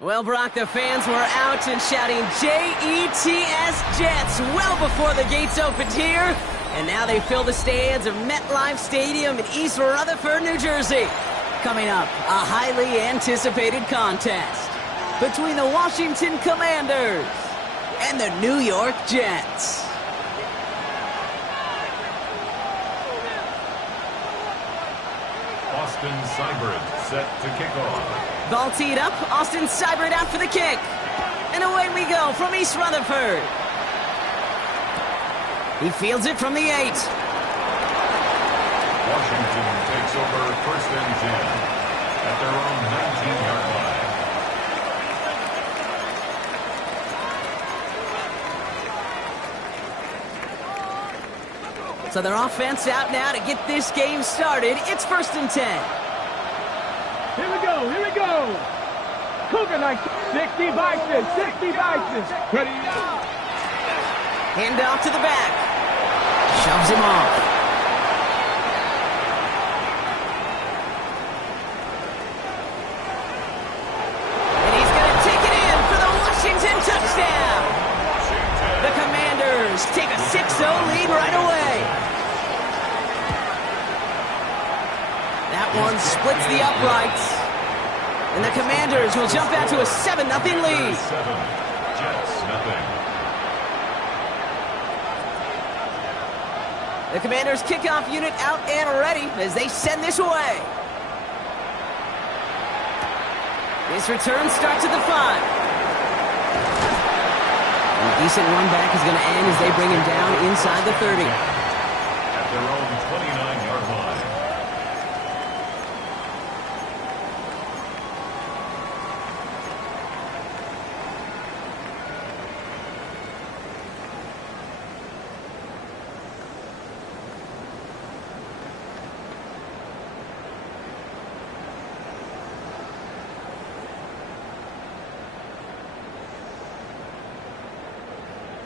Well, Brock, the fans were out and shouting J-E-T-S, Jets, well before the gates opened here. And now they fill the stands of MetLife Stadium in East Rutherford, New Jersey. Coming up, a highly anticipated contest between the Washington Commanders and the New York Jets. Austin Seibert set to kick off. Ball teed up, Austin Seibert out for the kick. And away we go from East Rutherford. He fields it from the 8. Washington takes over 1st and 10 at their own 19-yard line. So their offense out now to get this game started. It's 1st and 10. Here we go, here we go. Cougar like 60 Bison, 60 Bison. Ready? Hand off to the back. Shoves him off. And he's going to take it in for the Washington touchdown. The Commanders take a 6-0 lead right away. That one splits the uprights. And the Commanders will jump out to a 7-0 lead. 7, Jets nothing. The Commanders' kickoff unit out and ready as they send this away. This return starts at the 5. And a decent run back is going to end as they bring him down inside the 30. At their own 29-yard line.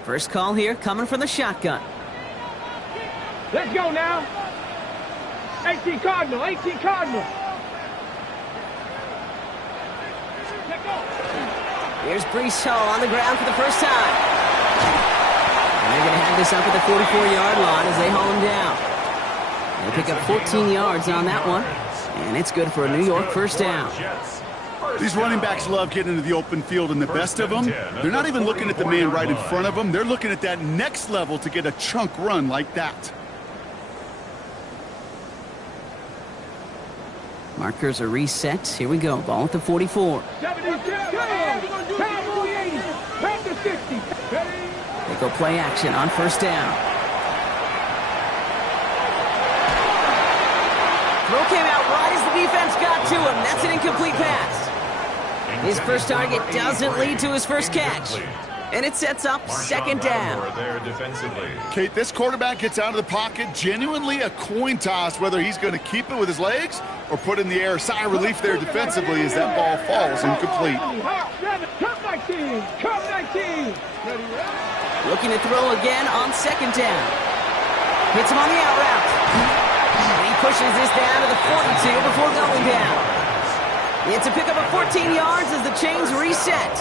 First call here coming from the shotgun. Let's go now. 18 Cardinal, 18 Cardinal. Let's go. Here's Brees Hall on the ground for the first time. And they're going to have this up at the 44-yard line as they haul him down. They pick up 14 yards on that one. And it's good for a New York first down. These running backs love getting into the open field, and the best of them, they're not even looking at the man right in front of them. They're looking at that next level to get a chunk run like that. Markers are reset. Here we go. Ball at the 44. 70, 80, 60. They go play action on first down. Throw came out right as the defense got to him. That's an incomplete pass. His first target doesn't lead to his first catch. And it sets up second down. Kate, this quarterback gets out of the pocket. Genuinely a coin toss whether he's going to keep it with his legs or put in the air. Sigh of relief there defensively as that ball falls incomplete. Looking to throw again on second down. Hits him on the out route. And he pushes this down to the 42 before going down. It's a pickup of 14 yards as the chains reset.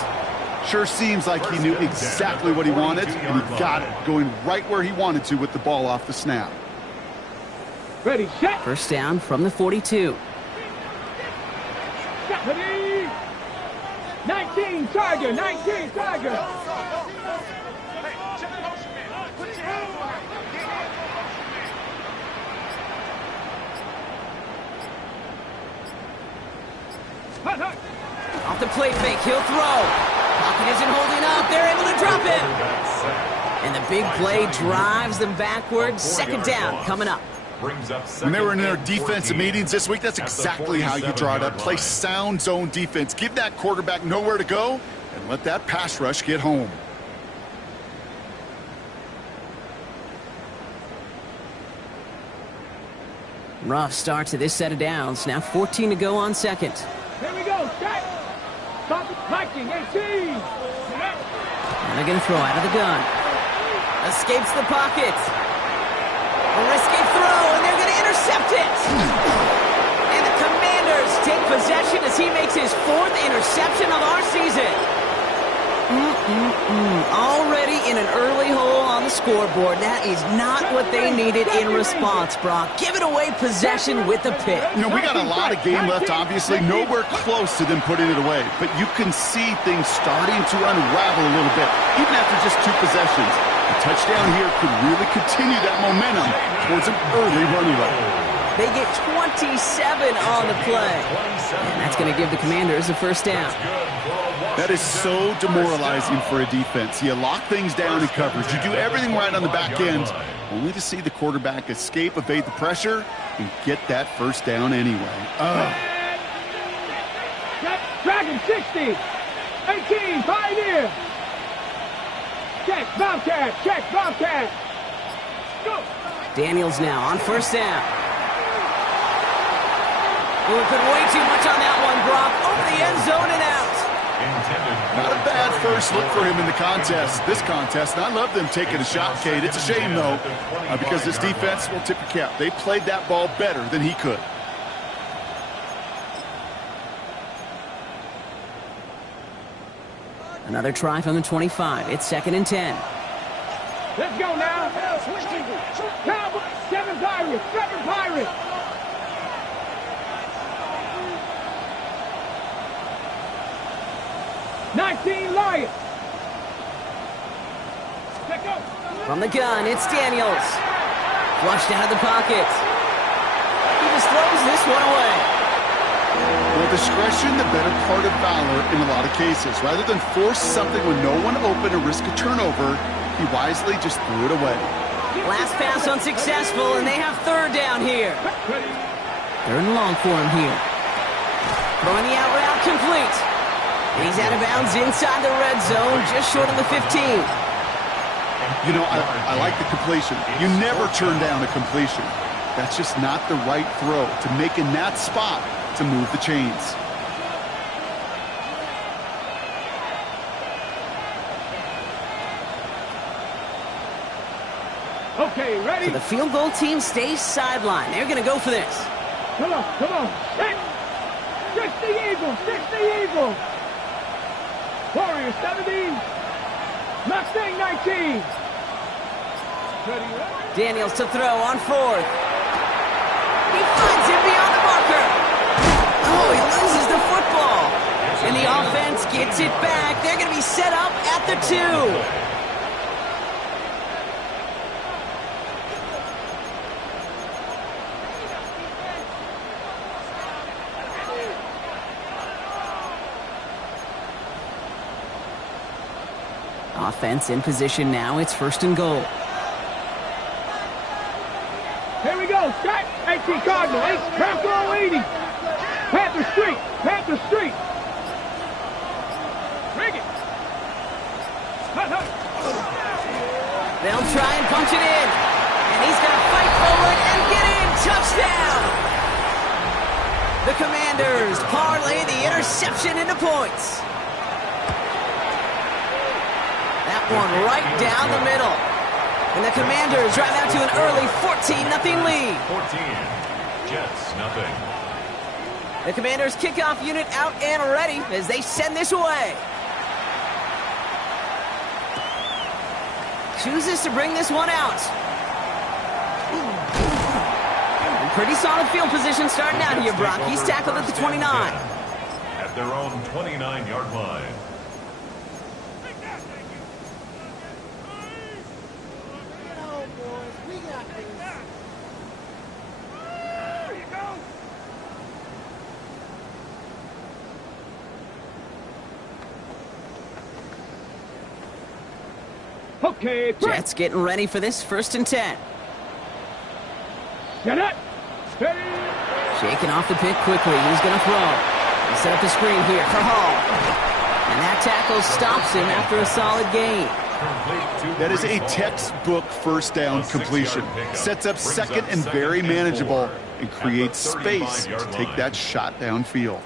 Sure seems like he knew exactly what he wanted, and he got it, going right where he wanted to with the ball off the snap. Ready, set. First down from the 42. Ready. 19, Tiger, 19, Tiger. Off the play fake, he'll throw. Pocket isn't holding up. They're able to drop him. And the big play drives them backwards. Second down coming up. When they were in their defensive meetings this week, that's exactly how you draw it up. Play sound zone defense. Give that quarterback nowhere to go and let that pass rush get home. Rough start to this set of downs. Now 14 to go on second. Here we go, set. Stop Viking, 18. And they're going to throw out of the gun. Escapes the pocket. A risky throw, and they're going to intercept it. And the Commanders take possession as he makes his 4th interception of our season. Already in an early hole on the scoreboard. That is not what they needed in response, Brock. Giving away possession with the pick. You know, we got a lot of game left, obviously. Nowhere close to them putting it away. But you can see things starting to unravel a little bit, even after just 2 possessions. A touchdown here could really continue that momentum towards an early runaway. They get 27 on the play. And that's going to give the Commanders a first down. That is so demoralizing for a defense. You lock things down in coverage. You do everything right on the back end, only to see the quarterback escape, evade the pressure, and get that first down anyway. Dragon 60. 18, Pioneer. Check, Bobcat, check, Bobcat. Go. Daniels now on first down. Oh, we put way too much on that one, Brock. Over the end zone and out. Not a bad first look for him in the this contest. And I love them taking a shot, Kate. It's a shame, though, because this defense will tip your cap. They played that ball better than he could. Another try from the 25. It's 2nd and 10. Let's go now. Cowboys, 7 Pirates, 7 Pirates. Lions. From the gun, it's Daniels. Flushed out of the pocket. He just throws this one away. Well, discretion, the better part of valor in a lot of cases. Rather than force something when no one open and risk a turnover, he wisely just threw it away. Last pass unsuccessful, and they have 3rd down here. 3rd and long for him here. Throwing the out route complete. And he's out of bounds inside the red zone, just short of the 15. You know, I like the completion. You never turn down a completion. That's just not the right throw to make in that spot to move the chains. Okay, ready? So the field goal team stays sidelined. They're going to go for this. Come on, come on. Hit! 60 Eagles, 60 Eagles. Warriors 70. Mustang 19. Ready? Daniels to throw on 4th. He finds him beyond the marker. Oh, he loses the football. And the offense gets it back. They're going to be set up at the 2. Offense in position now. It's 1st and goal. Here we go. Strike. 18 Cardinal. 8. Bronco 80. Panther Street. Panther Street. Bring it. They'll try and punch it in. And he's going to fight forward and get in. Touchdown. The Commanders parlay the interception into points. That one right down the middle. And the Commanders drive out to an early 14-0 lead. 14, Jets, nothing. The Commanders kickoff unit out and ready as they send this away. Chooses to bring this one out. And pretty solid field position starting out here, Brock. He's tackled at the 29. At their own 29-yard line. Okay, Jets getting ready for this 1st and 10. Get it. Ready. Shaking off the pick quickly. He's going to throw. He set up the screen here for Hall. And that tackle stops him after a solid gain. That is a textbook first down completion. Sets up 2nd and very manageable and creates space to take that shot downfield.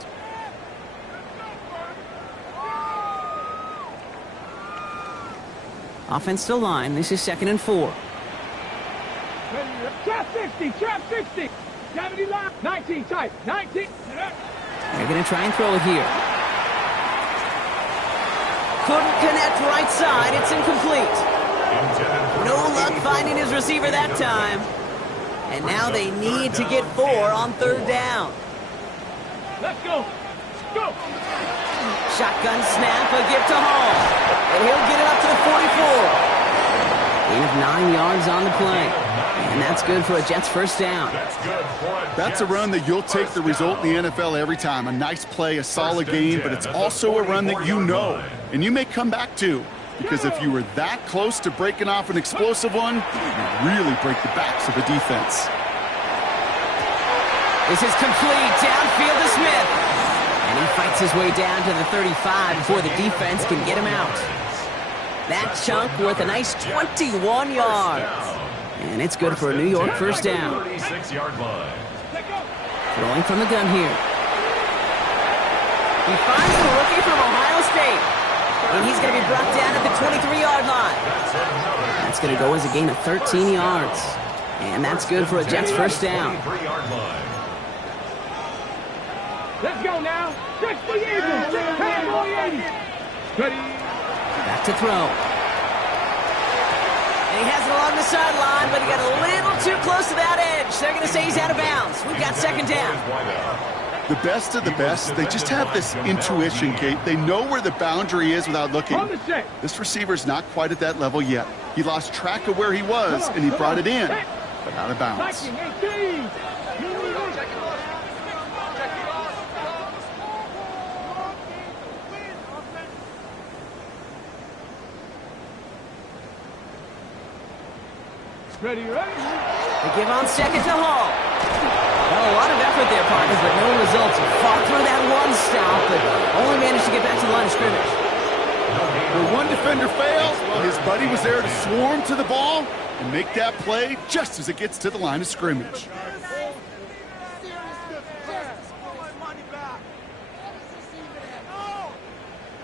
Offense to line. This is 2nd and 4. Trap 60, trap 60. 70 line, 19 tight, 19. They're going to try and throw it here. Couldn't connect right side. It's incomplete. No luck finding his receiver that time. And now they need to get 4 on 3rd down. Let's go. Go. Shotgun snap, a give to Hall. And he'll get it up to the 44. Gain of 9 yards on the play. And that's good for a Jets first down. That's a run that you'll take the result in the NFL every time. A nice play, a solid game, but it's also a run that you know and you may come back to. Because if you were that close to breaking off an explosive one, you really break the backs of the defense. This is complete. Downfield to Smith. And he fights his way down to the 35 before the defense can get him out. That chunk worth a nice 21 yards. And it's good for a New York first down. 36-yard line. Throwing from the gun here. He finds the rookie from Ohio State. And he's going to be brought down at the 23-yard line. That's going to go as a gain of 13 yards. And that's good for a Jets first down. Let's go now. 60 Eagles. 80. Ready. Back to throw. And he has it along the sideline, but he got a little too close to that edge. They're going to say he's out of bounds. We've got 2nd down. The best of the best, they just have this intuition, Kate. They know where the boundary is without looking. This receiver's not quite at that level yet. He lost track of where he was, and he brought it in, but out of bounds. Ready. They give on 2nd to Hall. Well, a lot of effort there, partners, but no results. He fought through that one stop, but only managed to get back to the line of scrimmage. When one defender fails, his buddy was there to swarm to the ball and make that play just as it gets to the line of scrimmage.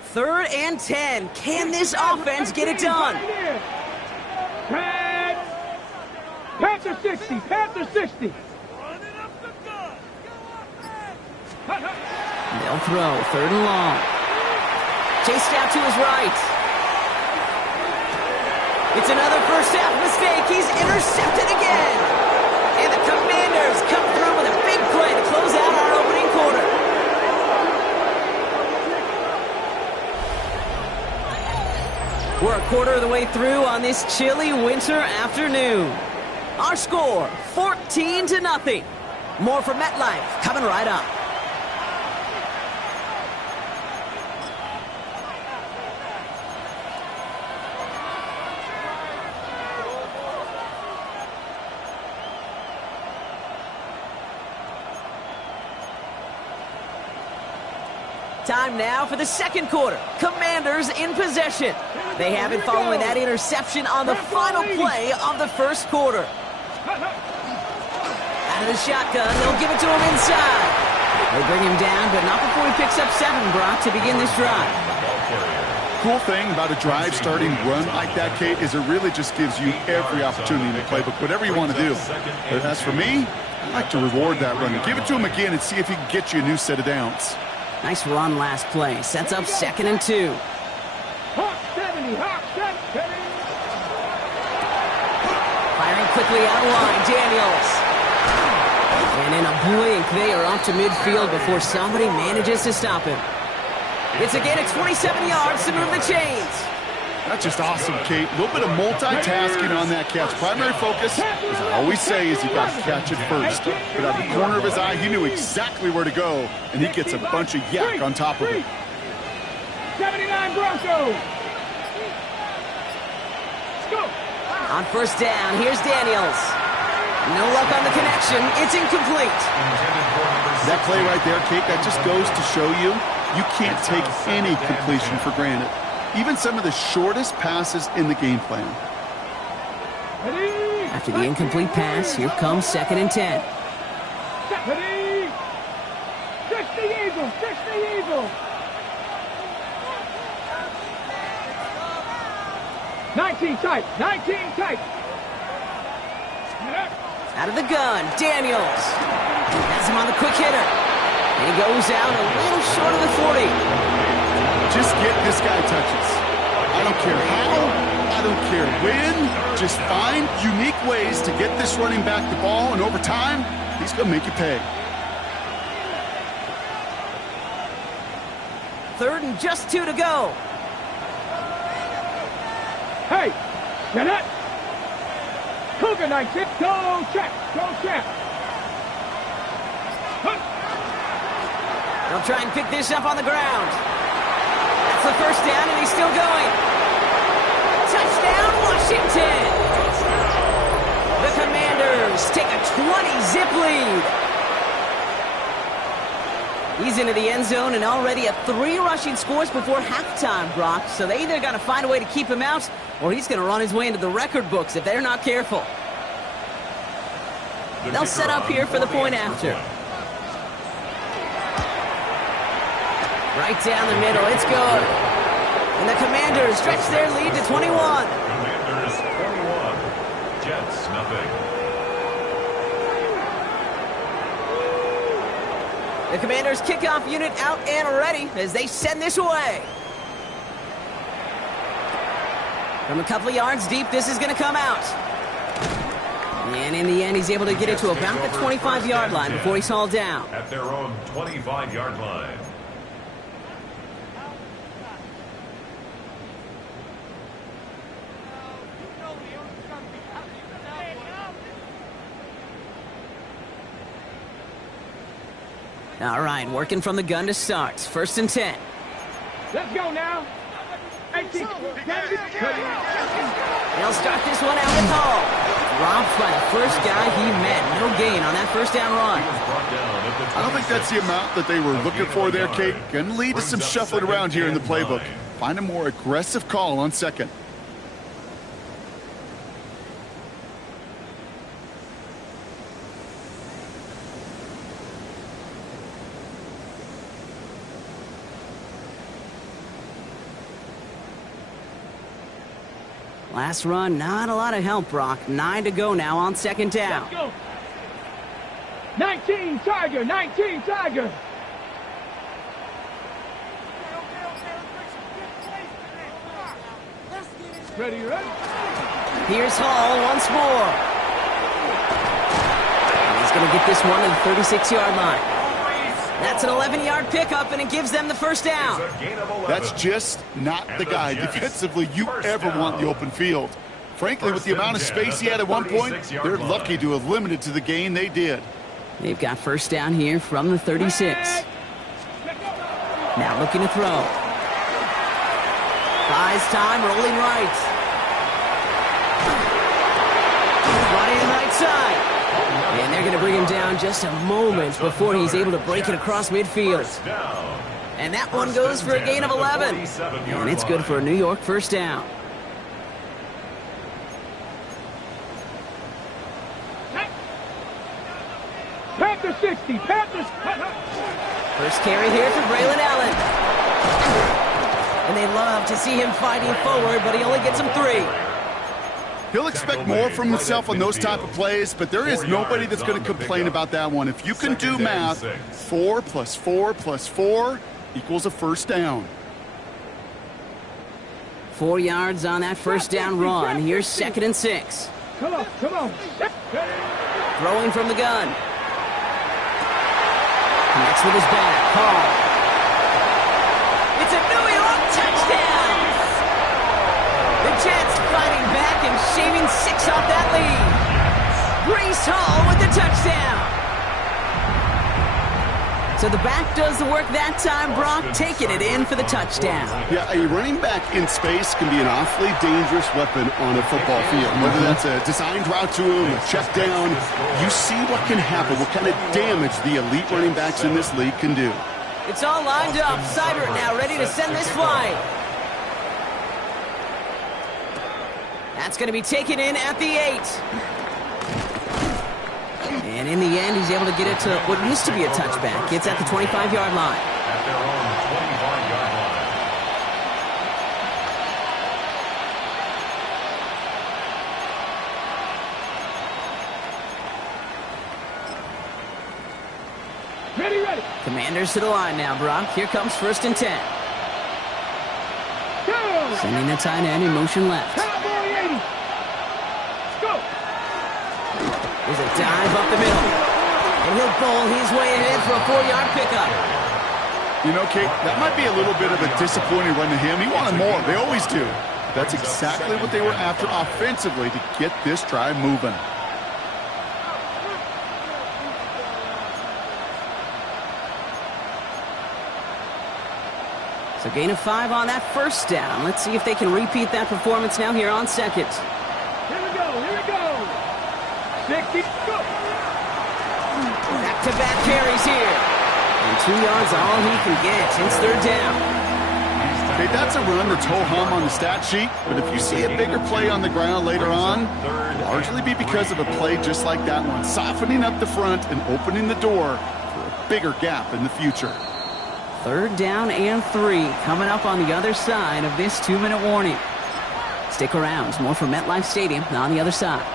Third and 10. Can this offense get it done? Panther 60. Panther 60. They'll throw. 3rd and long. Chased out to his right. It's another first half mistake. He's intercepted again. And the Commanders come through with a big play to close out our opening quarter. We're a quarter of the way through on this chilly winter afternoon. Our score, 14-0. More from MetLife coming right up. Time now for the 2nd quarter. Commanders in possession. They have it following that interception on the final play of the 1st quarter. Out of the shotgun, they'll give it to him inside. They bring him down, but not before he picks up 7, Brock, to begin this drive. Cool thing about a drive starting run like that, Kate, is it really just gives you every opportunity in the playbook, whatever you want to do. But as for me, I like to reward that run. Give it to him again and see if he can get you a new set of downs. Nice run last play. Sets up 2nd and 2. Hawk 70. Firing quickly out of line. Daniels. And in a blink, they are off to midfield before somebody manages to stop him. It's a gain of 27 yards to move the chains. That's just awesome, Kate. A little bit of multitasking on that catch. Primary focus, as I always say, is you got to catch it first. But out of the corner of his eye, he knew exactly where to go, and he gets a bunch of yak on top of it. 79 Broncos. Let's go. On 1st down, here's Daniels. No luck on the connection. It's incomplete. That play right there, Kate, that just goes to show you can't take any completion for granted. Even some of the shortest passes in the game plan. After the incomplete pass, here comes 2nd and 10. 60 Eagles, 60 Eagles. 19 tight. 19 tight. Out of the gun, Daniels. Has him on the quick hitter. And he goes out a little short of the 40. Just get this guy touches. I don't care how, I don't care when. Just find unique ways to get this running back the ball, and over time, he's going to make you pay. Third and just 2 to go. Hey, get it. Cougar 19. Go check. Go check. They'll try and pick this up on the ground. That's the first down, and he's still going. Touchdown, Washington! The Commanders take a 20-zip lead. He's into the end zone and already at 3 rushing scores before halftime, Brock. So they either got to find a way to keep him out, or he's going to run his way into the record books if they're not careful. They'll set up here for the point after. Right down the middle, it's good. And the Commanders stretch their lead to 21. Commanders 21, Jets nothing. The Commanders kickoff unit out and ready as they send this away. From a couple of yards deep, this is going to come out. And in the end, he's able to get it to about the 25-yard line before he's hauled down. At their own 25-yard line. All right, working from the gun to start. First and 10. Let's go now. 18. They'll start this one out with Hall. Dropped by the first guy he met. No gain on that first down run. I don't think that's the amount that they were looking for there, Kate. Going to lead to some shuffling around here in the playbook. Find a more aggressive call on second. Last run, not a lot of help, Brock. 9 to go now on second down. Let's go. 19 Tiger. 19 Tiger. Ready, ready? Here's Hall once more. And he's going to get this one to the 36-yard line. That's an 11-yard pickup, and it gives them the first down. That's just not the guy defensively you ever want in the open field. Frankly, with the amount of space he had at one point, they're lucky to have limited to the gain they did. They've got first down here from the 36. Now looking to throw. Buys time, rolling right. Running right side. And they're going to bring him down just a moment before he's able to break it across midfield. And that one goes for a gain of 11. And it's good for a New York first down. Panther 60. Panthers. First carry here for Braylon Allen. And they love to see him fighting forward, but he only gets him 3. He'll expect more from himself on those type of plays, but there is nobody that's going to complain about that one. If you can do math, 4 + 4 + 4 equals a first down. 4 yards on that first down run. Here's second and 6. Come on, come on. Throwing from the gun. Connects with his back. Hall. It's a New York touchdown! The Jets fighting back and shaving 6 off that lead. Breece Hall with the touchdown. So the back does the work that time, Brock, taking it in for the touchdown. Yeah, a running back in space can be an awfully dangerous weapon on a football field. Whether that's a designed route to him, a check down, you see what can happen, what kind of damage the elite running backs in this league can do. It's all lined up. Seibert now ready to send this flying. That's going to be taken in at the 8. And in the end, he's able to get it to what used to be a touchback. It's at the 25-yard line. At their own 25-yard Ready, ready. Commanders to the line now, Brock. Here comes 1st and 10. Go. Sending the tight end in motion left. Cowboy 80. Go. There's a dive up the middle. And he'll bowl his way ahead for a 4-yard pickup. You know, Kate, that might be a little bit of a disappointing run to him. He wanted more. They always do. That's exactly what they were after offensively to get this drive moving. So gain of 5 on that 1st down. Let's see if they can repeat that performance now here on 2nd. Here we go, here we go. 60, go. Back-to-back carries here. And 2 yards all he can get. It's 3rd down. Okay, that's a run that's ho-hum on the stat sheet, but if you see a bigger play on the ground later on, largely be because of a play just like that one, softening up the front and opening the door for a bigger gap in the future. 3rd down and 3 coming up on the other side of this 2-minute warning. Stick around. More from MetLife Stadium on the other side.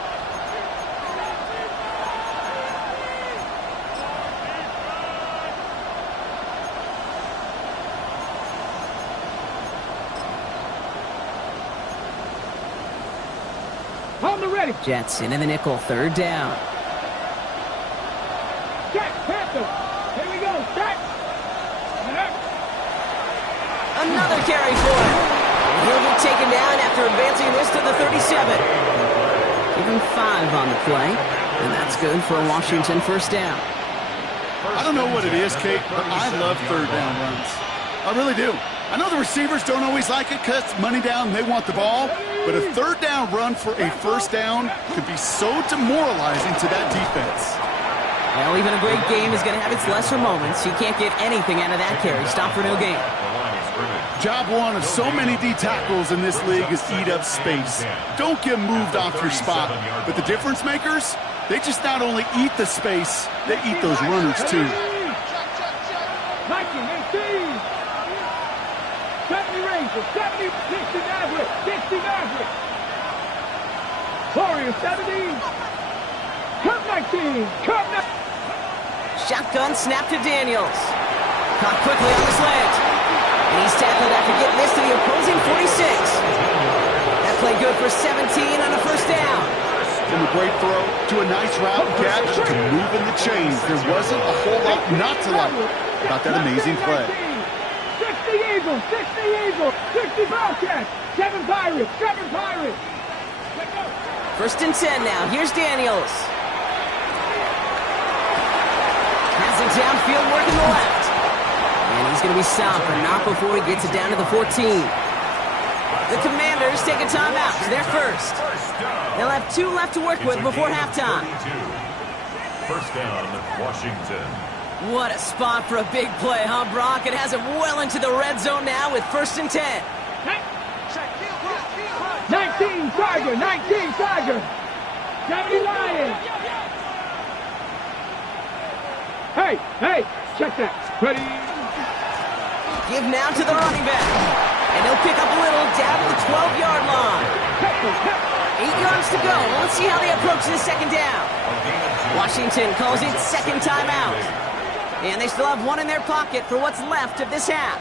On the ready. Jets into the nickel. 3rd down. Jack Panther. Here we go. Jack. Another carry for him. He'll be taken down after advancing this to the 37. Give him 5 on the play, and that's good for a Washington 1st down. I don't know what it is, Kate, but I love 3rd down runs. I really do. I know the receivers don't always like it because money down, they want the ball, but a 3rd down run for a 1st down could be so demoralizing to that defense. Well, even a great game is going to have its lesser moments. You can't get anything out of that carry. Stop for no gain. Job one of so many D tackles in this league is eat up space. Don't get moved off your spot. But the difference makers, they just not only eat the space, they eat those runners too. 19, 18. 70 Rangers, 70, 60 Maverick, 60 Maverick. Warrior 70. Cup 19, Cup 19. Shotgun snap to Daniels. Caught quickly on the slant. And he's tackled after getting this to the opposing 46. That play good for 17 on a 1st down. From a great throw to a nice route and catch to moving the chains. There wasn't a whole lot not to like about that amazing play. 60 Eagles, 60 Eagles, 60 Bobcats, 7 Pirates, 7 Pirates. 1st and 10 now. Here's Daniels. Has it downfield working the left. And he's going to be stopped, but not before he gets it down to the 14. The Commanders take a timeout. They're 1st. They'll have 2 left to work with before halftime. 1st down, Washington. What a spot for a big play, huh, Brock? It has him well into the red zone now with 1st and 10. 19 Tiger, 19 Tiger. 70 Lions. Hey, check that. Ready? Give now to the running back. And he'll pick up a little down to the 12-yard line. 8 yards to go. Let's see how they approach this 2nd down. Washington calls it 2nd timeout. And they still have 1 in their pocket for what's left of this half.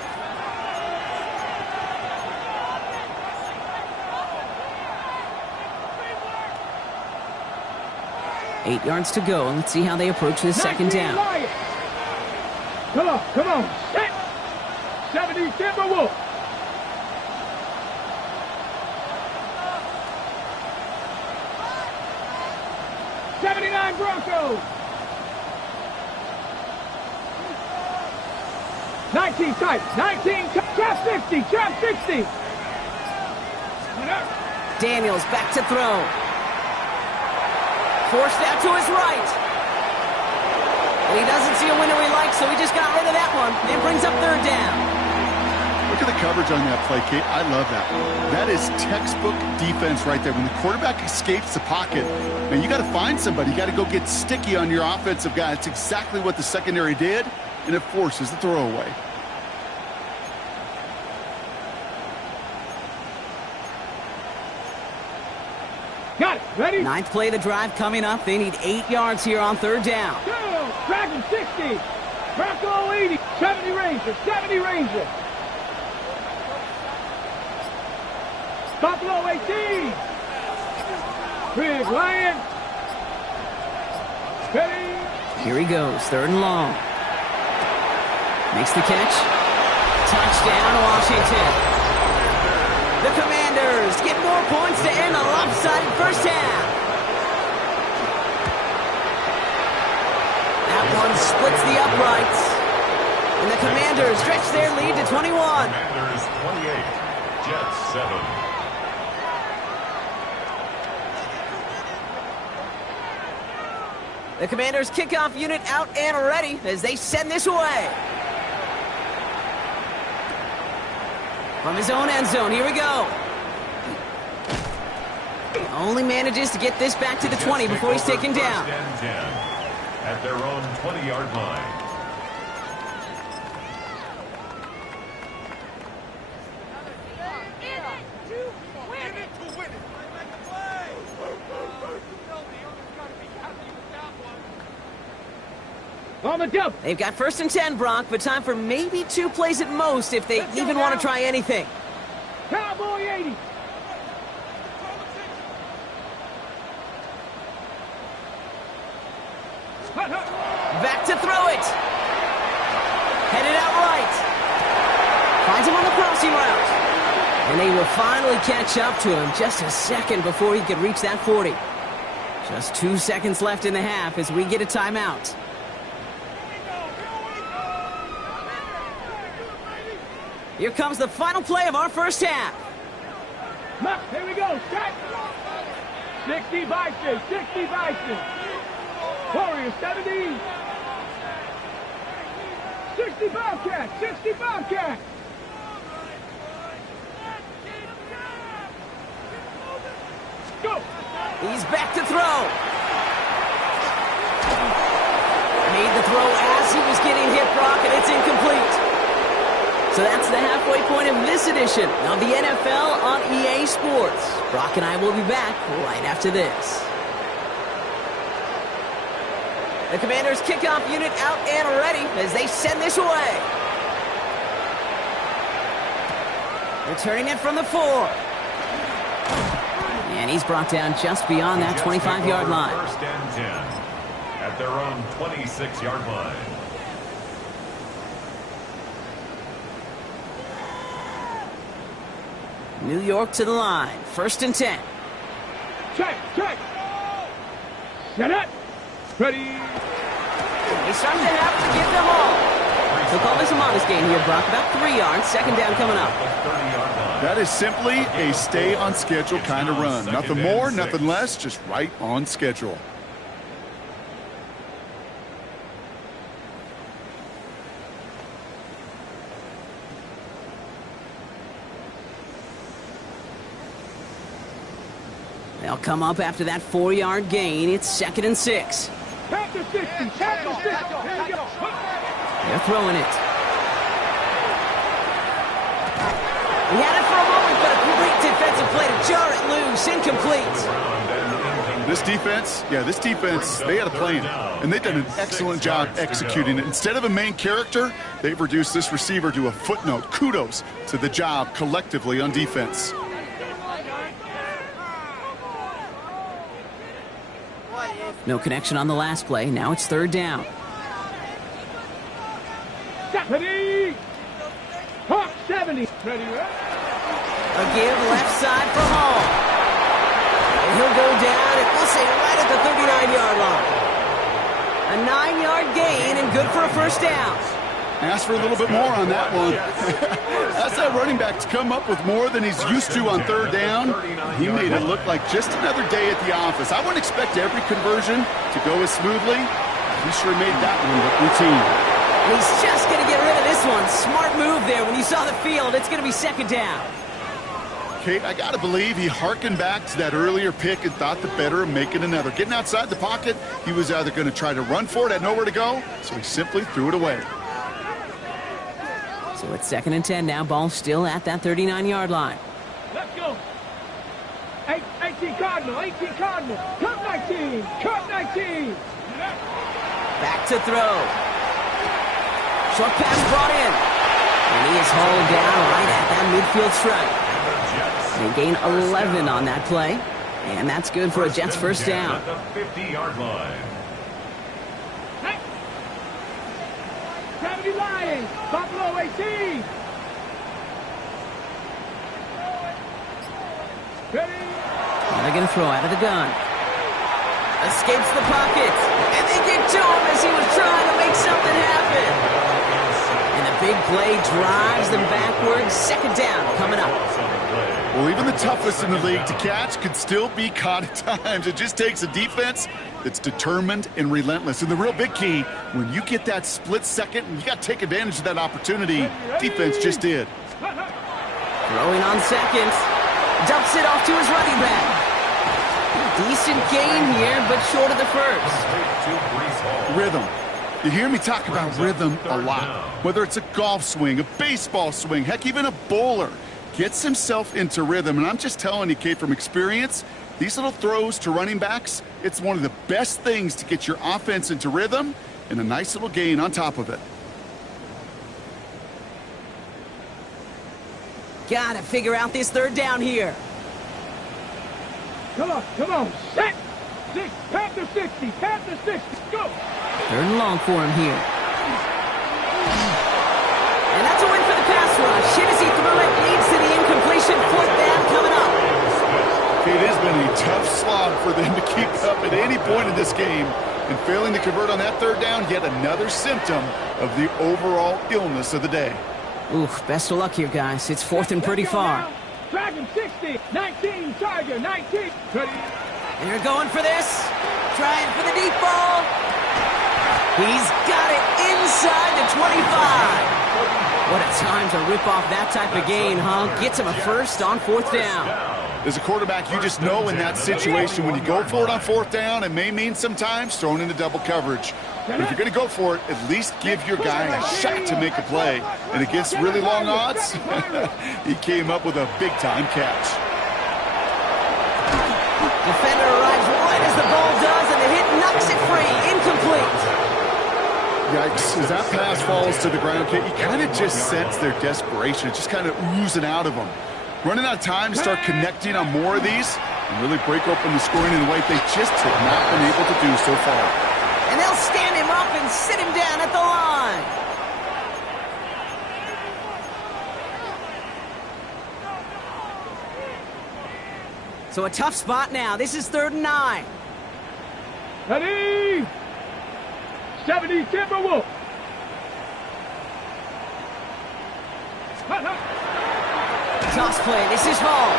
Eight yards to go. Let's see how they approach this 2nd down. Come on. Set. 70 Timberwolves. Broncos. 19 tight. 19 trap 60. Trap 60. Daniels back to throw. Forced out to his right. And he doesn't see a window he likes, so he just got rid of that one. And brings up 3rd down. Look at the coverage on that play, Kate. I love that. That is textbook defense right there. When the quarterback escapes the pocket, man, you got to find somebody. You got to go get sticky on your offensive guy. It's exactly what the secondary did, and it forces the throwaway. Got it. Ready? 9th play of the drive coming up. They need 8 yards here on 3rd down. Go. Dragon 60. Bronco 80, 70 Ranger, 70 Ranger. Buffalo 18. Big Lion. Ready. Here he goes, 3rd and long. Makes the catch. Touchdown, Washington. The Commanders get more points to end a lopsided first half. That one splits the uprights. And the Commanders stretch their lead to 21. Commanders 28, Jets 7. The Commanders' kickoff unit out and ready as they send this away. From his own end zone, here we go. Only manages to get this back to the 20 before he's taken down. First and 10 at their own 20-yard line. On the jump. They've got 1st and 10, Brock, but time for maybe 2 plays at most if they even want to try anything. Cowboy 80. Back to throw it. Headed out right. Finds him on the crossing route. And they will finally catch up to him just a second before he could reach that 40. Just 2 seconds left in the half as we get a timeout. Here comes the final play of our first half. Here we go. Set. 60 Bison. 60 Bison. Warriors 70. 60 Bobcat. 60 Bobcat. Go. He's back to throw. Made the throw as he was getting hit, Brock, and it's incomplete. So that's the halfway point of this edition of the NFL on EA Sports. Brock and I will be back right after this. The Commanders' kickoff unit out and ready as they send this away. Returning it from the 4. And he's brought down just beyond that 25-yard line. 1st and 10 at their own 26-yard line. New York to the line. 1st and 10. Check. Set up. Ready. They start the half to get the ball. They'll call this a modest gain here, Brock. About 3 yards. 2nd down coming up. That is simply a stay-on-schedule kind of run. Nothing more, nothing less, just right on schedule. They'll come up after that 4-yard gain. It's 2nd and 6. Back to 60. Back to 60. Here we go. They're throwing it. He had it for a moment, but a great defensive play to jar it loose. Incomplete. This defense, they had a plan, and they've done an excellent job executing it. Instead of a main character, they've reduced this receiver to a footnote. Kudos to the job collectively on defense. No connection on the last play. Now it's 3rd down. Stephanie! Hawk 70. Ready, A give left side for Hall. And he'll go down, and we'll say right at the 39-yard line. A 9-yard gain and good for a 1st down. Ask for a little bit more on that one. That's that running back to come up with more than he's used to on 3rd down. He made it look like just another day at the office. I wouldn't expect every conversion to go as smoothly. He sure made that one look routine. He's just going to get rid of this one. Smart move there. When you saw the field, it's going to be 2nd down. Kate, I got to believe he hearkened back to that earlier pick and thought the better of making another. Getting outside the pocket, he was either going to try to run for it, had nowhere to go, so he simply threw it away. So it's 2nd and 10 now. Ball still at that 39-yard line. Let's go. 18 Cardinal. 18 Cardinal. Cut 19. Cut 19. Back to throw. Short pass brought in. And he is hauled down right at that midfield stripe. They gain 11 on that play. And that's good for a Jets first down. At the 50-yard line. Gravity Lions, Buffalo 18. Ready? Now they're going to throw out of the gun. Escapes the pocket. And they get to him as he was trying to make something happen. And the big play drives them backwards. Second down coming up. Well, even the toughest in the league to catch could still be caught at times. It just takes a defense that's determined and relentless. And the real big key, when you get that split second, you got to take advantage of that opportunity. Defense just did. Throwing on second. Dumps it off to his running back. Decent gain here, but short of the first. Rhythm. You hear me talk about rhythm a lot. Whether it's a golf swing, a baseball swing, heck, even a bowler gets himself into rhythm. And I'm just telling you, Kate, from experience, these little throws to running backs, it's one of the best things to get your offense into rhythm and a nice little gain on top of it. Gotta figure out this third down here. Come on, set. Panther 60, Panther 60, go. Third and long for him here. And that's a win for the pass rush. Hit as he threw it, leads to the incompletion. Fourth down coming up. It has been a tough slog for them to keep up at any point in this game. And failing to convert on that third down, yet another symptom of the overall illness of the day. Oof, best of luck here, guys. It's fourth and pretty far. Dragon 60, 19, Tiger 19. They're going for this. Trying for the deep ball. He's got it inside the 25. What a time to rip off that type of gain, huh? Gets him a first on fourth down. As a quarterback, you just know in that situation when you go for it on fourth down, it may mean sometimes thrown into double coverage. But if you're going to go for it, at least give your guy a shot to make a play. And against really long odds, he came up with a big-time catch. Defender arrives right as the ball does, and the hit knocks it free. Incomplete. Yikes. As that pass falls to the ground, Kate, you kind of just sense their desperation. It's just kind of oozing out of them. Running out of time to start connecting on more of these and really break open the scoring in a way they just have not been able to do so far. And they'll stand him up and sit him down at the line. So a tough spot now. This is 3rd and 9. Ready? 70 Timberwolf. Toss play. This is Hall.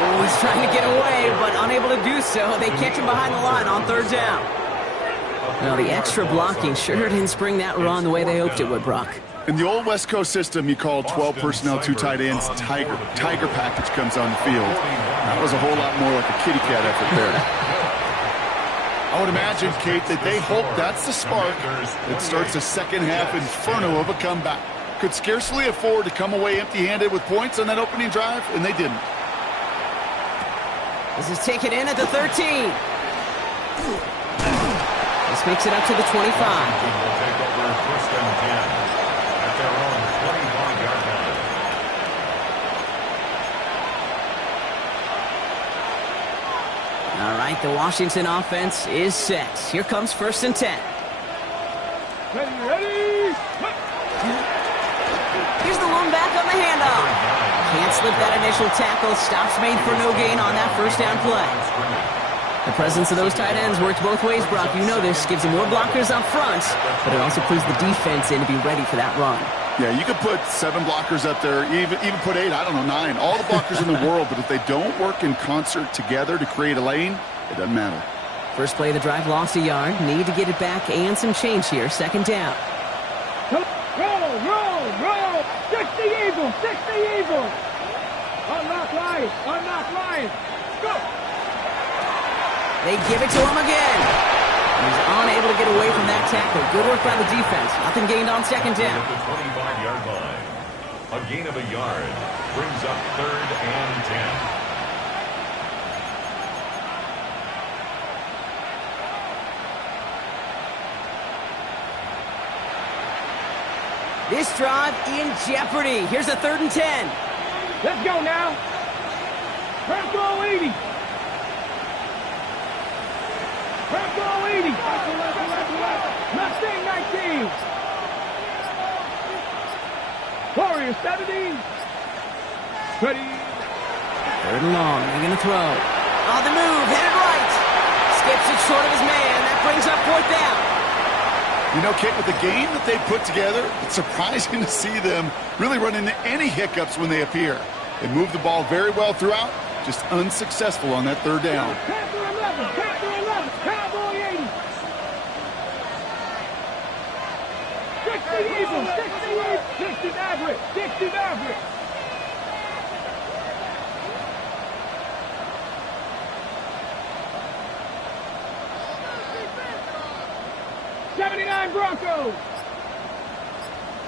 Oh, he's trying to get away, but unable to do so. They catch him behind the line on 3rd down. Well, the extra blocking sure didn't spring that run the way they hoped it would, Brock. In the old West Coast system, you call 12 personnel, 2 tight ends, Tiger. Tiger package comes on the field. That was a whole lot more like a kitty cat effort there. I would imagine, Kate, that they hope that's the spark that starts a second half inferno of a comeback. Could scarcely afford to come away empty-handed with points on that opening drive, and they didn't. This is taken in at the 13. This makes it up to the 25. Will take over 1st and 10 at their own 25-yard line. All right, the Washington offense is set. Here comes 1st and 10. Ready? Here's the lone back on the handoff. Can't slip that initial tackle. Stops made for no gain on that first down play. The presence of those tight ends works both ways, Brock. You know this. Gives them more blockers up front, but it also clues the defense in to be ready for that run. Yeah, you could put 7 blockers up there, even put 8, I don't know, 9. All the blockers in the world, but if they don't work in concert together to create a lane, it doesn't matter. First play of the drive lost a yard. Need to get it back and some change here. 2nd down. Roll. 60 Eagles, 60 Eagles. Unlock Lions. Go. They give it to him again. He's unable to get away from that tackle. Good work by the defense. Nothing gained on 2nd down. At the 25-yard line. A gain of a yard brings up 3rd and 10. This drive in jeopardy. Here's a 3rd and 10. Let's go now. Bronco 80. Bronco 80. Mustang 19. Warrior 70. Ready. 3rd and long. They're going to throw. On the move. Headed right. Skips it short of his man. That brings up 4th down. You know, Kate, with the game that they put together, it's surprising to see them really run into any hiccups when they appear. They move the ball very well throughout, just unsuccessful on that 3rd down. Panther 11. Panther 11. Cowboy 80. 60 Eagles. 60 Maverick. 60 Maverick. Broncos.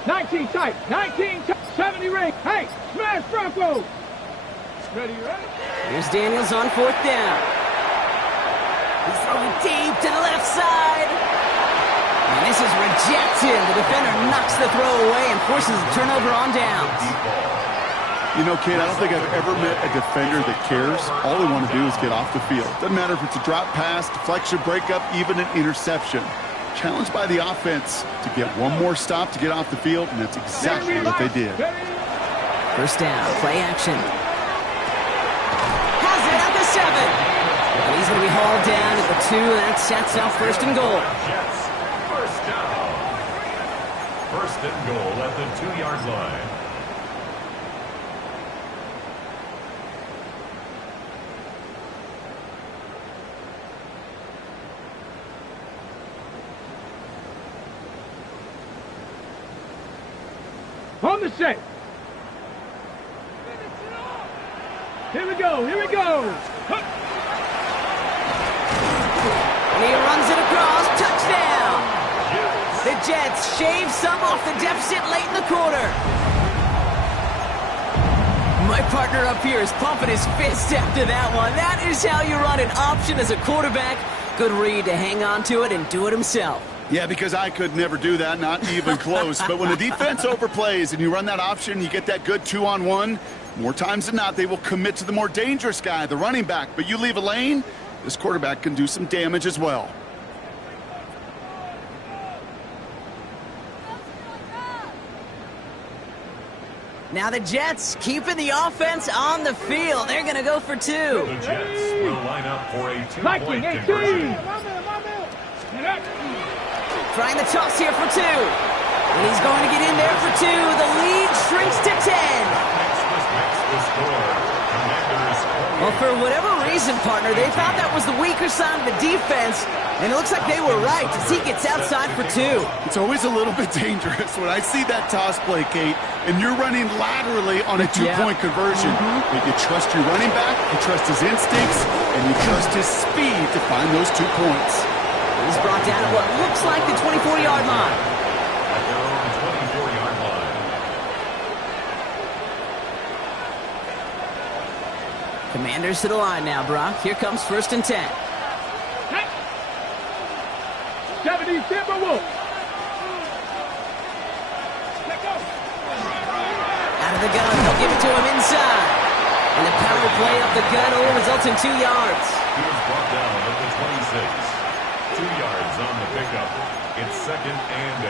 19 tight. 19 tight. 70 ring. Hey, smash Broncos. Ready, ready? Here's Daniels on 4th down. He's throwing deep to the left side. And this is rejected. The defender knocks the throw away and forces a turnover on downs. You know, Kate, I don't think I've ever met a defender that cares. All they want to do is get off the field. Doesn't matter if it's a drop pass, deflection, breakup, even an interception. Challenged by the offense to get one more stop to get off the field, and that's exactly what they did. 1st down, play action. Has it at the 7. And he's going to be hauled down at the 2. That sets up 1st and goal. Jets, 1st down. 1st and goal at the 2-yard line. On the set. Here we go. Here we go. And he runs it across. Touchdown. The Jets shave some off the deficit late in the quarter. My partner up here is pumping his fist after that one. That is how you run an option as a quarterback. Good read to hang on to it and do it himself. Yeah, because I could never do that, not even close. But when the defense overplays and you run that option, you get that good 2-on-1, more times than not, they will commit to the more dangerous guy, the running back. But you leave a lane, this quarterback can do some damage as well. Now the Jets keeping the offense on the field. They're going to go for 2. The Jets will line up for a 2-point Viking conversion. 18. Trying the toss here for 2. And he's going to get in there for 2. The lead shrinks to 10. Well, for whatever reason, partner, they thought that was the weaker side of the defense. And it looks like they were right as he gets outside for 2. It's always a little bit dangerous when I see that toss play, Kate, and you're running laterally on a 2-point conversion. But you trust your running back, you trust his instincts, and you trust his speed to find those 2 points. He's brought down at what looks like the 24-yard line. At their own 24-yard line. Commanders to the line now, Brock. Here comes 1st and 10. 70 Timberwolves. Out of the gun, they'll give it to him inside. And the power play up the gun will result in 2 yards. He was brought down at the 26. 2 yards on the pickup. It's 2nd and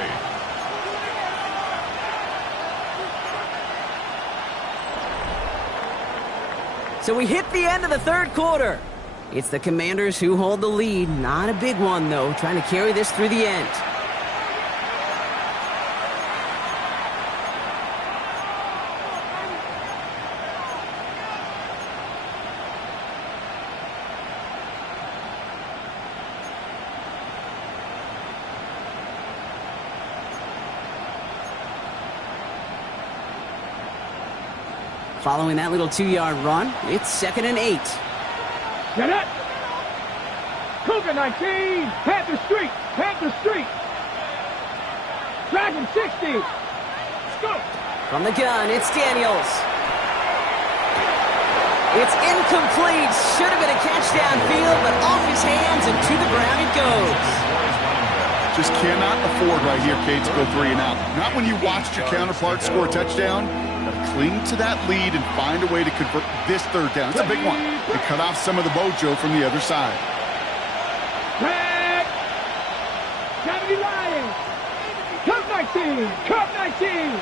8. So we hit the end of the 3rd quarter. It's the Commanders who hold the lead. Not a big one, though, trying to carry this through the end. Following that little 2-yard run, it's 2nd and 8. Get it. Cougar 19. Panther Street. Panther Street. Dragon 60. Let's go. From the gun, it's Daniels. It's incomplete. Should have been a catch downfield, but off his hands and to the ground it goes. Just cannot afford right here, Kate, to go 3 and out. Not when you watched your counterpart score a touchdown. Gotta cling to that lead and find a way to convert this 3rd down. It's a big one. To cut off some of the mojo from the other side. Back. 70 Lions. Cup 19. Cup 19.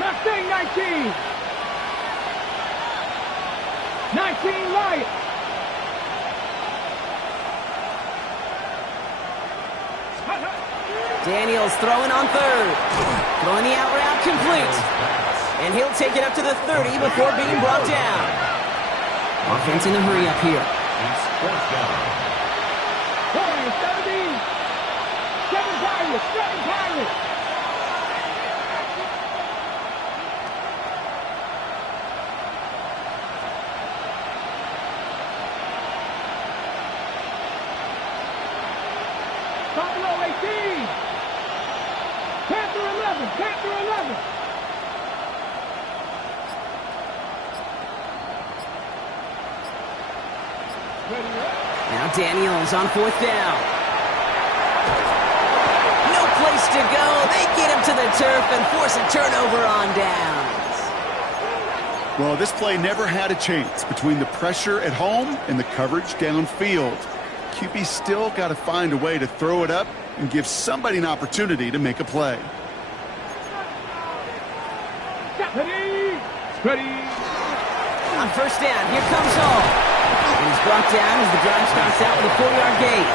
Mustang 19. 19 Lions. Daniels throwing on 3rd. Throwing the out route complete. And he'll take it up to the 30 before being brought down. Offense in a hurry up here. It's 4th down. 70. 7 Pirates. 7 Pirates. Buffalo 18. Panther 11. Panther 11. Now Daniels on 4th down. No place to go. They get him to the turf and force a turnover on downs. Well, this play never had a chance between the pressure at home and the coverage downfield. QB still got to find a way to throw it up and give somebody an opportunity to make a play. Ready. On 1st down, here comes Hall. And he's brought down as the drive starts out with a 4-yard gain.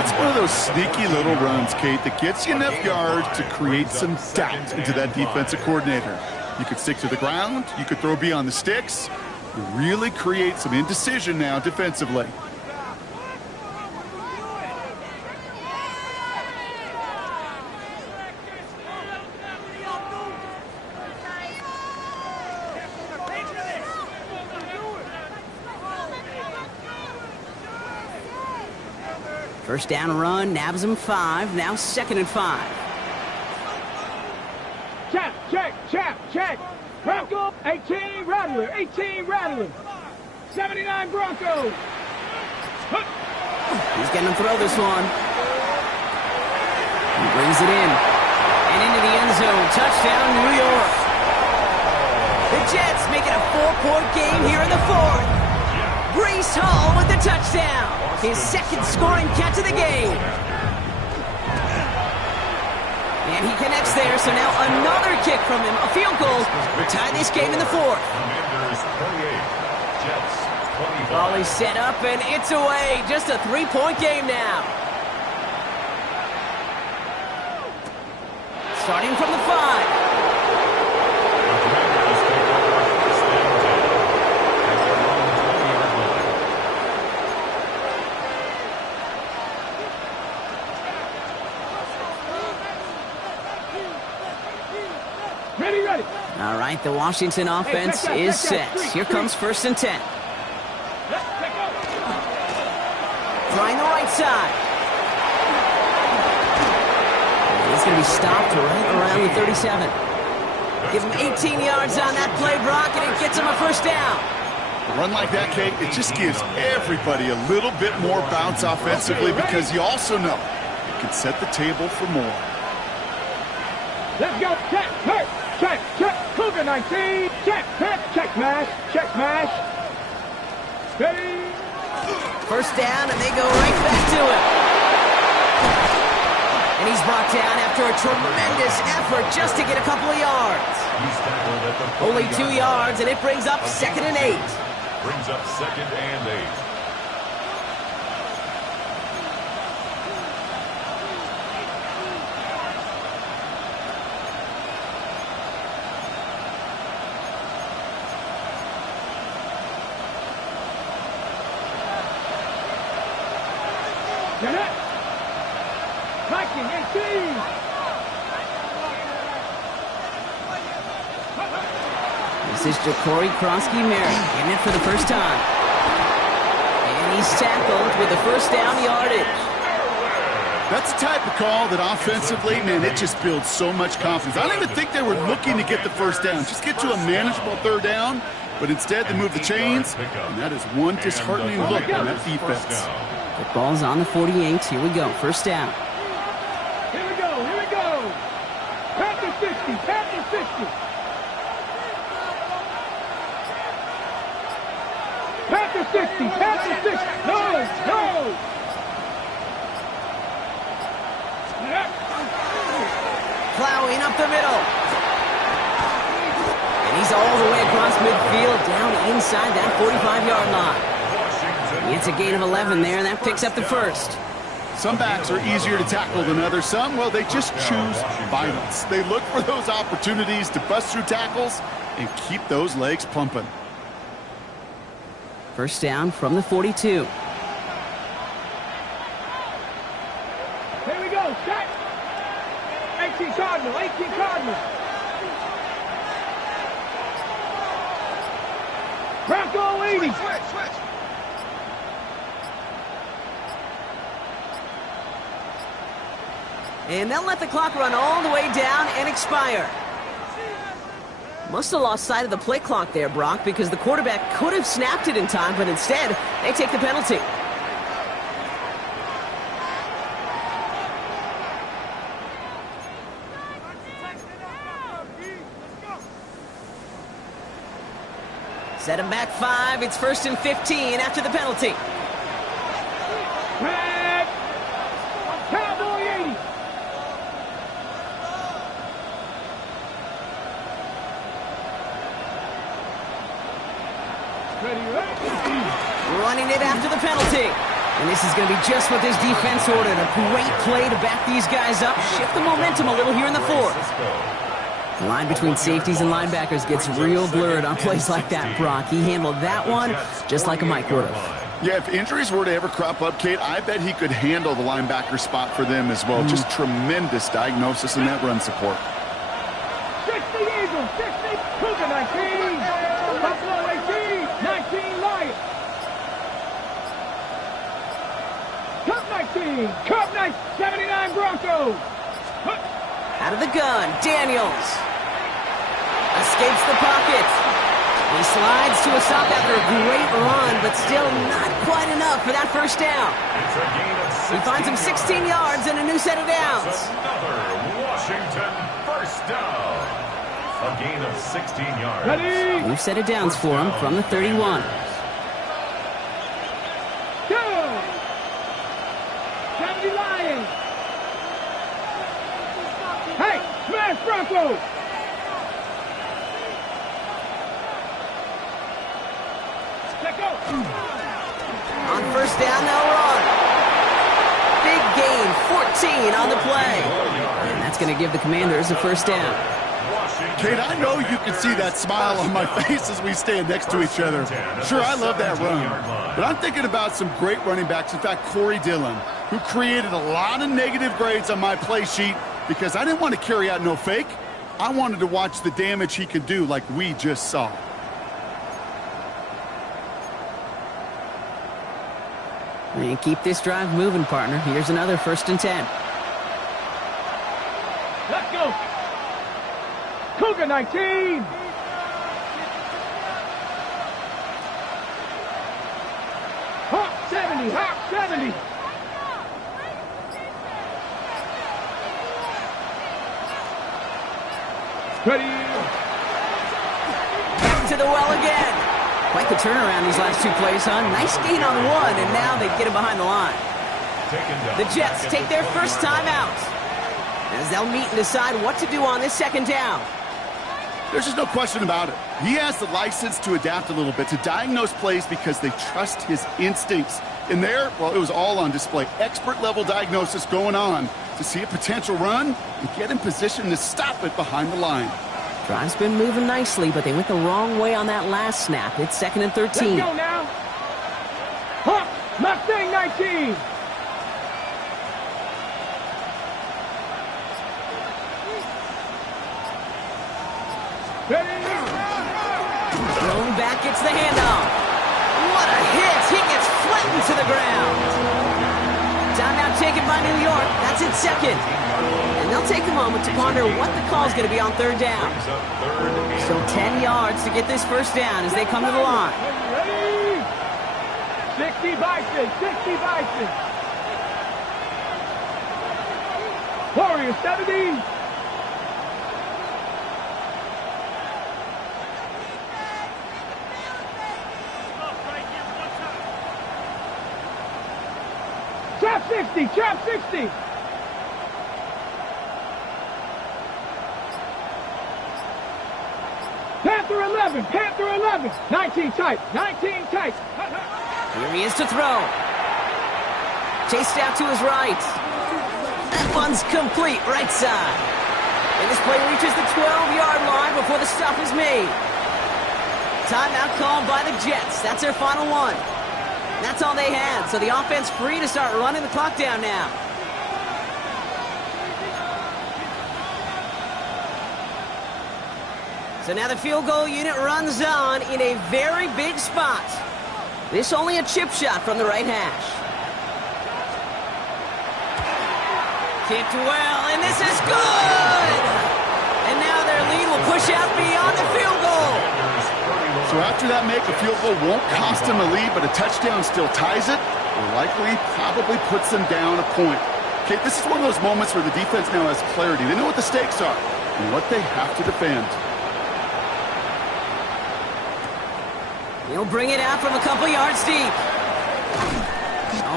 It's one of those sneaky little runs, Kate, that gets you enough yards to create some doubt into that defensive coordinator. You could stick to the ground. You could throw beyond the sticks. You really create some indecision now defensively. First down run, nabs him 5. Now 2nd and 5. Check. Bronco, 18 Rattler. 18 Rattler. 79 Broncos. He's going to throw this one. He brings it in. And into the end zone. Touchdown, New York. The Jets make it a 4-point game here in the 4th. Breece Hall with the touchdown. His 2nd scoring catch of the game. And he connects there, so now another kick from him. A field goal will tie this game in the 4th. Commanders 28, Jets 25. Ball is set up, and it's away. Just a 3-point game now. Starting from the 5. The Commanders take over 1st and 10 at their own 20-yard line. Ready. All right, the Washington offense is set. Here comes 1st and 10. Trying the right side. He's going to be stopped right around the 37. Give him 18 yards on that play, Brock, and it gets him a 1st down. A run like that, Kate, it just gives everybody a little bit more bounce offensively because you also know it can set the table for more. Let's go. Check. Cougar 19. Check mash. Ready. 1st down, and they go right back to it. And he's brought down after a tremendous effort just to get a couple of yards. He's tackled at the Only 40-yard 2 line. yards, and it brings up 2nd and 8. Brings up 2nd and 8. Get it. Viking 18. This is Ja'Cory Krosky-Merritt getting it for the 1st time. And he's tackled with the 1st down yardage. That's the type of call that offensively, man, it just builds so much confidence. I don't even think they were looking to get the 1st down. Just get to a manageable 3rd down, But instead, they move the chains, and that is one disheartening look on that defense. Football's on the 48. Here we go. First down. Here we go, here we go. Panther 60, Panther 60. Panther 60, Panther 60. No, no. Plowing up the middle. And he's all the way across midfield, down inside that 45-yard line. It's a gain of 11 there, and that picks up the first. Some backs are easier to tackle than others. Some, well, they just choose violence. They look for those opportunities to bust through tackles and keep those legs pumping. First down from the 42. Here we go, set. 18 Cardinal, 18 Cardinal. Bronco 80. Switch. And they'll let the clock run all the way down and expire. Must have lost sight of the play clock there, Brock, because the quarterback could have snapped it in time, but instead, they take the penalty. Set him back 5. It's 1st and 15 after the penalty. Red. Cowboy 80. Running it after the penalty. And this is going to be just what this defense ordered. A great play to back these guys up, shift the momentum a little here in the fourth. The line between safeties and linebackers gets real blurred on plays like that, Brock. He handled that one just like a Mike would have. Yeah, if injuries were to ever crop up, Kate, I bet he could handle the linebacker spot for them as well. Just tremendous diagnosis in that run support. 60 Eagles, 60, Cougar 19, Buffalo 18, 19 Lions. Cup 19, Cup 9, 79 Broncos. Out of the gun, Daniels. Escapes the pocket. He slides to a stop after a great run, but still not quite enough for that first down. He finds him 16 yards and a new set of downs. Another Washington first down. A gain of 16 yards. Ready? New set of downs for him from the 31. Go! 70 Lions. Hey, smash Broncos. Let go. On first down, they'll run. Big gain, 14 on the play. And that's going to give the Commanders a first down. Kate, I know you can see that smile on my face as we stand next to each other. Sure, I love that run. But I'm thinking about some great running backs. In fact, Corey Dillon, who created a lot of negative grades on my play sheet because I didn't want to carry out no fake. I wanted to watch the damage he could do like we just saw. And keep this drive moving, partner. Here's another 1st and 10. Let's go. Cougar 19. Hawk 70, Hawk 70. Ready? Back to the well again. Quite the turnaround these last 2 plays, huh? Nice gain on 1, and now they get him behind the line. The Jets take their first time out as they'll meet and decide what to do on this 2nd down. There's just no question about it. He has the license to adapt a little bit, to diagnose plays because they trust his instincts. And there, well, it was all on display. Expert-level diagnosis going on to see a potential run and get in position to stop it behind the line. Drive's been moving nicely, but they went the wrong way on that last snap. It's 2nd and 13. Let's go now. Hawk, Mustang 19. Ready? Thrown back, gets the handoff. What a hit! He gets flattened to the ground. Timeout taken by New York. That's its second. And they'll take a moment to ponder what the call is going to be on third down. So 10 yards to get this first down as they come to the line. Ready? 60 Bison, 60 Bison. Warriors 70. Trap 60, trap 60. Panther 11, Panther 11. 19 tight, 19 tight. Here he is to throw. Chased out to his right. That one's complete, right side. And this play reaches the 12-yard line before the stop is made. Timeout called by the Jets. That's their final one. That's all they had, so the offense free to start running the clock down now. So now the field goal unit runs on in a very big spot. This only a chip shot from the right hash. Kicked well, and this is good! And now their lead will push out beyond the field goal. So after that make, a field goal won't cost them a lead, but a touchdown still ties it, or likely probably puts them down a point. Okay, this is one of those moments where the defense now has clarity. They know what the stakes are and what they have to defend. He'll bring it out from a couple yards deep.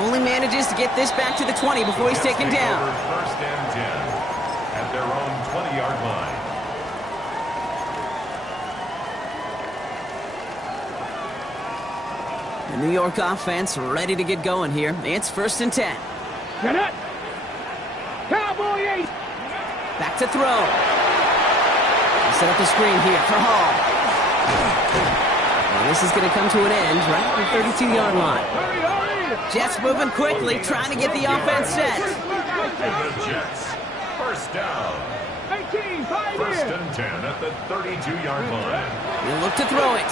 Only manages to get this back to the 20 before he's taken down. First and 10 at their own 20-yard line. The New York offense ready to get going here. It's first and 10. Get it. Cowboy 8. Back to throw. He'll set up the screen here for Hall. And this is going to come to an end right at the 32-yard line. Hurry, hurry. Jets moving quickly, trying to get the offense set. And the Jets, first down. 18, 5 First here. and 10 at the 32-yard line. He'll look to throw it.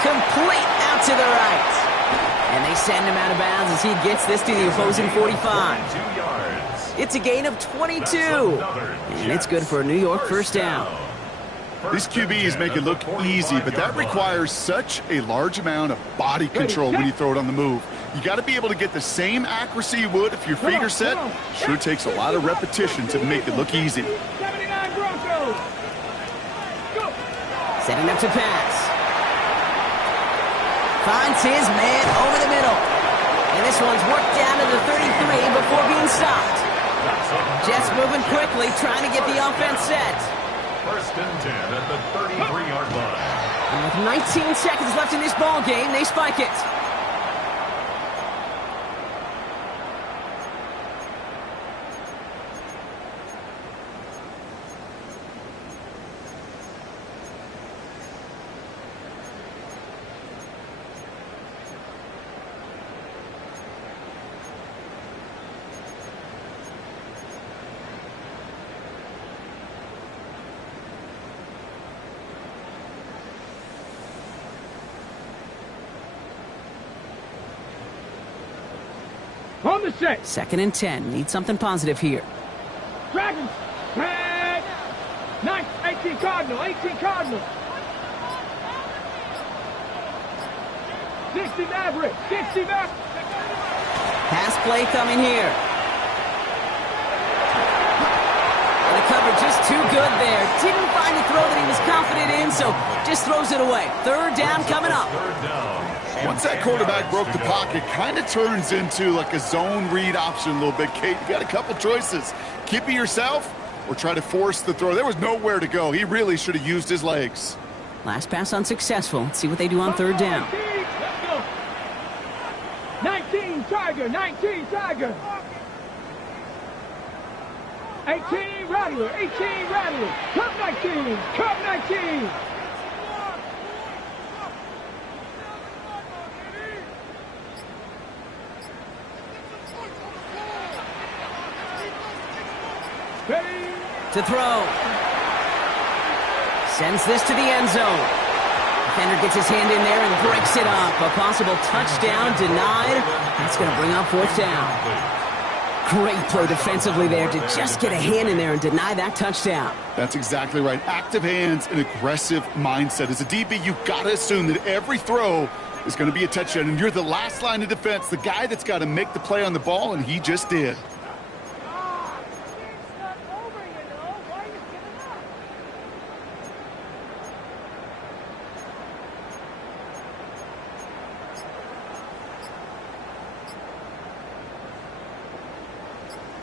Complete out to the right. And they send him out of bounds as he gets this to the opposing 45. 2 yards. It's a gain of 22. And it's good for a New York first down. These QBs make it look easy, but that requires such a large amount of body control when you throw it on the move. You got to be able to get the same accuracy you would if your feet are set. Sure takes a lot of repetition to make it look easy. 79 Broncos. Go. Setting up to pass. Finds his man over the middle. And this one's worked down to the 33 before being stopped. Jets moving quickly, trying to get the offense set. First and 10 at the 33-yard line. And with 19 seconds left in this ball game, they spike it. On the set. Second and 10. Need something positive here. Dragons. Tag. 18 Cardinal. 18 Cardinal. 60 Maverick. 60 Maverick. Pass play coming here. And the coverage is too good there. Didn't find a throw that he was confident in, so just throws it away. Third down coming up. Third down. Once that quarterback broke the pocket, kind of turns into like a zone read option a little bit, Kate. You got a couple choices. Keep it yourself or try to force the throw. There was nowhere to go. He really should have used his legs. Last pass unsuccessful. Let's see what they do on third down. Let's go. 19 Tiger. 19 Tiger. 18 Rattler. 18 Rattler. Cup 19. Cup 19. To throw. Sends this to the end zone. Defender gets his hand in there and breaks it up. A possible touchdown denied. That's going to bring up 4th down. Great play defensively there to just get a hand in there and deny that touchdown. That's exactly right. Active hands and aggressive mindset. As a DB, you've got to assume that every throw is going to be a touchdown, and you're the last line of defense, the guy that's got to make the play on the ball, and he just did.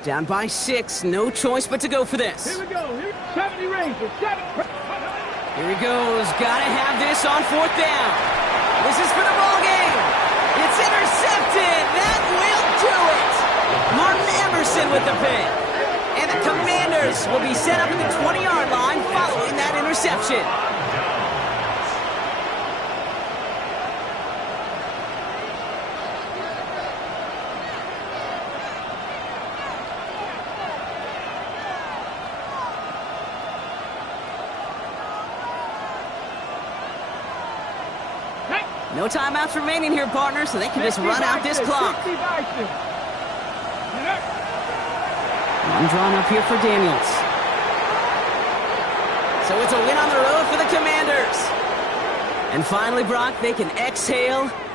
Down by 6, no choice but to go for this. Here we go. 70 Rangers. 7. Here he goes. Gotta have this on 4th down. This is for the ball game. It's intercepted. That will do it. Martin Emerson with the pick. And the Commanders will be set up at the 20-yard line following that interception. No timeouts remaining here, partner, so they can just run out this clock. One drawn up here for Daniels. So it's a win on the road for the Commanders. And finally, Brock, they can exhale